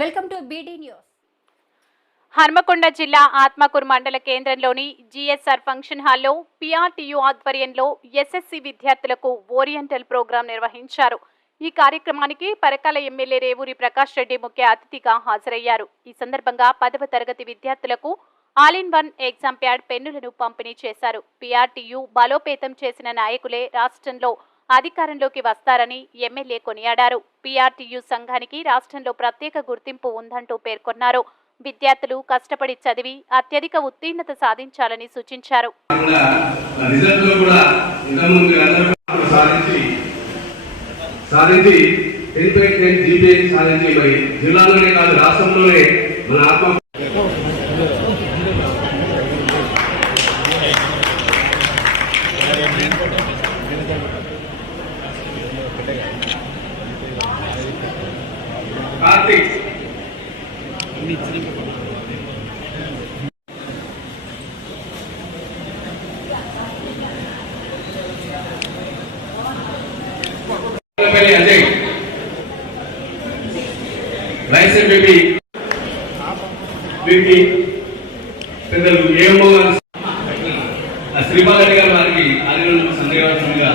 Welcome to BD news. Hanamkonda జిల్లా ఆత్మకూర్ మండల కేంద్రంలోని జిఎస్ఆర్ ఫంక్షన్ హాల్లో పిఆర్టీయూ ఆధ్వర్యంలో ఎస్ఎస్సి విద్యార్థులకు ఓరియంటల్ ప్రోగ్రాం నిర్వహించారు. ఈ కార్యక్రమానికి పరకాల ఎమ్మెల్యే రేవూరి ప్రకాష్ రెడ్డి ముఖ్య అతిథిగా హాజరయ్యారు. ఈ సందర్భంగా పదవ తరగతి విద్యార్థులకు all in one exam pad పెన్నులను పంపిణీ చేశారు. పిఆర్టీయూ బలోపేతం చేసిన నాయకులే రాష్ట్రంలో అధికారంలోకి వస్తారని ఎమ్మెల్యే కొనియాడారు. పిఆర్టీయూ సంఘానికి రాష్ట్రంలో ప్రత్యేక గుర్తింపు ఉందంటూ పేర్కొన్నారు. విద్యార్థులు కష్టపడి చదివి అత్యధిక ఉత్తీర్ణత సాధించాలని సూచించారు. సాధించి సాధించి జిల్లాలోనే కాదు రాష్ట్రంలోనే మన ఆత్మ కార్తీక్. అజయ్ రైస్ ఎంపీ వీరికి పెద్దలు ఏమో గారు శ్రీపాల్ రెడ్డి గారు వారికి ఆదిలో సందేహాల్సిందిగా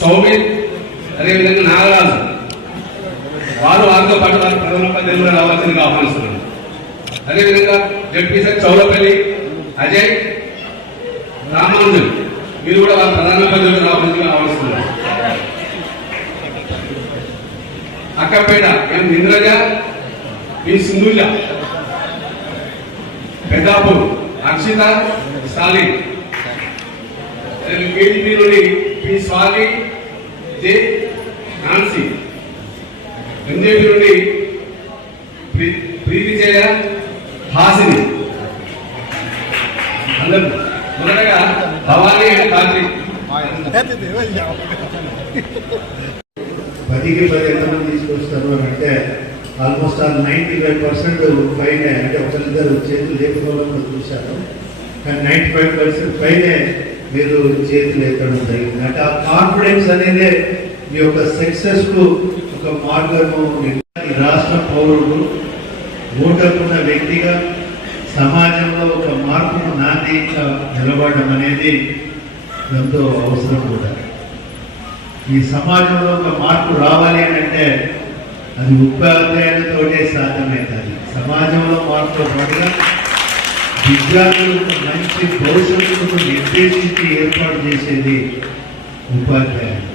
సౌమిత్ అదేవిధంగా నాగరాజు. వారు వారితో పాటు వారు ప్రథమ పద్దెనిమిది రావాల్సిందిగా ఆహ్వానిస్తున్నారు అదేవిధంగా జడ్పీసీ చౌలపల్లి అజయ్ రామానుజన్ మీరు కూడా వారు ప్రధాన పద్ధతిలో రావాల్సిందిగా ఆహ్వానిస్తున్నారు Akkapeta M Indraja P Sindhuja Peddapur. Akshitha Stalin. KGP నుండి P Swathi J Nancy. NJP నుండి ప్రీతి చేయ హాసిని అందరూ మొదటగా భవానీ అండ్ కార్తీక్ పదికి పది ఎంతమంది తీసుకొస్తారు అని అంటే almost all ninety five percent పైన అంటే ఒకరిద్దరు చేతులు లేకపోవడం కూడా చూశాను కానీ నైంటీ ఫైవ్ పర్సెంట్ పైనే మీరు చేతులు ఎత్తడం జరిగింది అంటే ఆ కాన్ఫిడెన్స్ అనేది మీ యొక్క సక్సెస్కు ఒక మార్గము రాష్ట్ర పౌరుడు ఓటకున్న వ్యక్తిగా సమాజంలో ఒక మార్పును నాణ్యంగా నిలబడడం అనేది ఎంతో అవసరం కూడా. ఈ సమాజంలో ఒక మార్పు రావాలి అని అంటే అది ఉపాధ్యాయులతోటే సాధ్యమవుతుంది సమాజంలో మార్పుతో పాటుగా విద్యార్థులకు మంచి భవిష్యత్తును నిర్దేశించి ఏర్పాటు చేసేది ఉపాధ్యాయులు.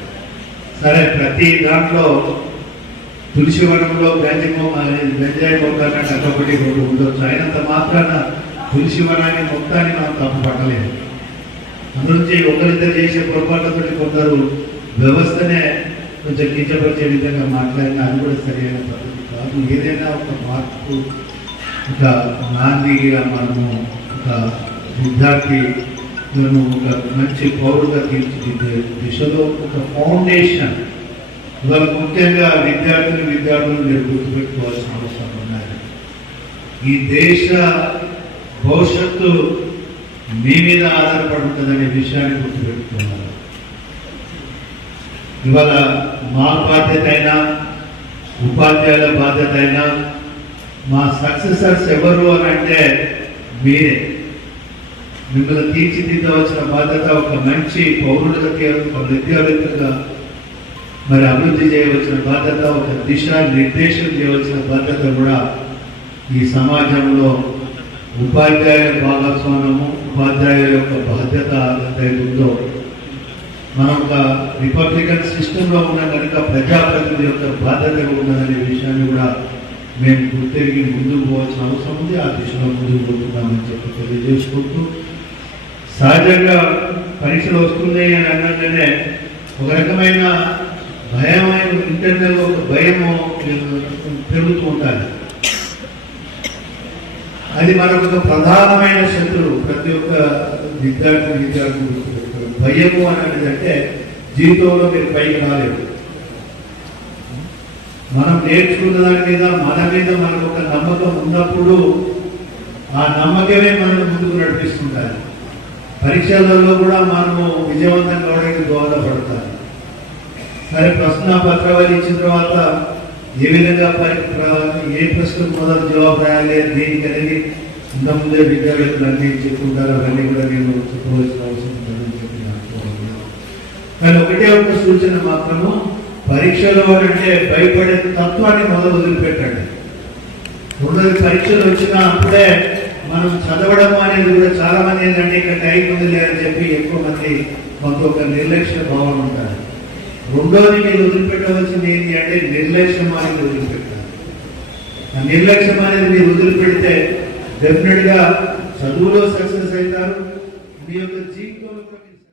సరే ప్రతి దాంట్లో తులసి వనంలో గంజి గంజాయి మొక్క అన్నట్టు అక్కబడి ఉండొచ్చు. అయినంత మాత్రాన తులసివనాన్ని మొత్తాన్ని మనం తప్పు పట్టలేదు అందుకే ఒకరిద్దరు చేసే పొరపాట్లతో కొందరు వ్యవస్థనే కొంచెం కించపరిచే విధంగా మాట్లాడిన అది కూడా సరైన పద్ధతి కాదు. ఏదైనా ఒక మార్పు ఒక నాందిగా మనము ఒక విద్యార్థి మనం ఒక మంచి పౌరుగా తీర్చిదిద్దే దిశలో ఒక ఫౌండేషన్ ఇవాళ ముఖ్యంగా విద్యార్థులు విద్యార్థులు మీరు గుర్తుపెట్టుకోవాల్సిన అవసరం ఉన్నాయి ఈ దేశ భవిష్యత్తు మీ మీద ఆధారపడుతుందనే విషయాన్ని గుర్తుపెట్టుకోవాలి. ఇవాళ మా బాధ్యత అయినా ఉపాధ్యాయుల బాధ్యత అయినా మా సక్సెసర్స్ ఎవరు అని అంటే మీరే. మిమ్మల్ని తీర్చిదిద్దవలసిన బాధ్యత ఒక మంచి పౌరులకి ఒక విద్యావేత్తగా మరి అభివృద్ధి చేయవలసిన బాధ్యత ఒక దిశ నిర్దేశం చేయవలసిన బాధ్యత కూడా ఈ సమాజంలో ఉపాధ్యాయుల భాగస్వామ్యము ఉపాధ్యాయుల యొక్క బాధ్యత ఏదైతే ఉందో మనం ఒక రిపబ్లికన్ సిస్టంలో ఉన్న కనుక ప్రజాప్రతినిధి యొక్క బాధ్యత ఉన్నదనే విషయాన్ని కూడా మేము గుర్తెరిగి ముందుకు పోవాల్సిన అవసరం ఉంది. ఆ దిశలో ముందుకు పోతున్నామని చెప్పి తెలియజేసుకుంటూ సహజంగా పరీక్షలు వస్తున్నాయి అని అనగానే ఒక రకమైన భయం ఇంటర్నల్ ఒక భయము పెరుగుతూ ఉంటుంది అది మనకు ప్రధానమైన శత్రువు. ప్రతి ఒక్క విద్యార్థి విద్యార్థులు భయము అనేది అంటే జీవితంలో మీరు పైకి రాలేదు. మనం నేర్చుకున్న దాని మీద మన మీద మనకు ఒక నమ్మకం ఉన్నప్పుడు ఆ నమ్మకమే మనల్ని ముందుకు నడిపిస్తుంటారు. పరీక్షలలో కూడా మనము విజయవంతం కావడానికి దోహదపడతారు. సరే ప్రశ్న పత్రావళి ఇచ్చిన తర్వాత ఏ విధంగా పరి ఏ ప్రశ్నకు మొదలు జవాబు రాయాలి దేనికి అనేది ఇంతకుముందే విద్యార్థులు అన్నీ చెప్పుకుంటారు అవన్నీ కూడా నేను చెప్పవలసిన అవసరం ఉందని చెప్పి కానీ ఒకటే ఒక సూచన మాత్రము పరీక్షలో అంటే భయపడే తత్వాన్ని మొదలు వదిలిపెట్టండి. రెండోది పరీక్షలు వచ్చినా అప్పుడే మనం చదవడం అనేది కూడా చాలా మంది ఏంటంటే ఇక్కడ టైం ఉంది అని చెప్పి ఎక్కువ మంది కొంత ఒక నిర్లక్ష్య భావన ఉంటారు రెండోది మీరు వదిలిపెట్టవలసింది ఏంటి అంటే నిర్లక్ష్యం అనేది వదిలిపెట్టాలి. ఆ నిర్లక్ష్యం అనేది మీరు వదిలిపెడితే డెఫినెట్గా చదువులో సక్సెస్ అవుతారు. మీ యొక్క జీవితంలో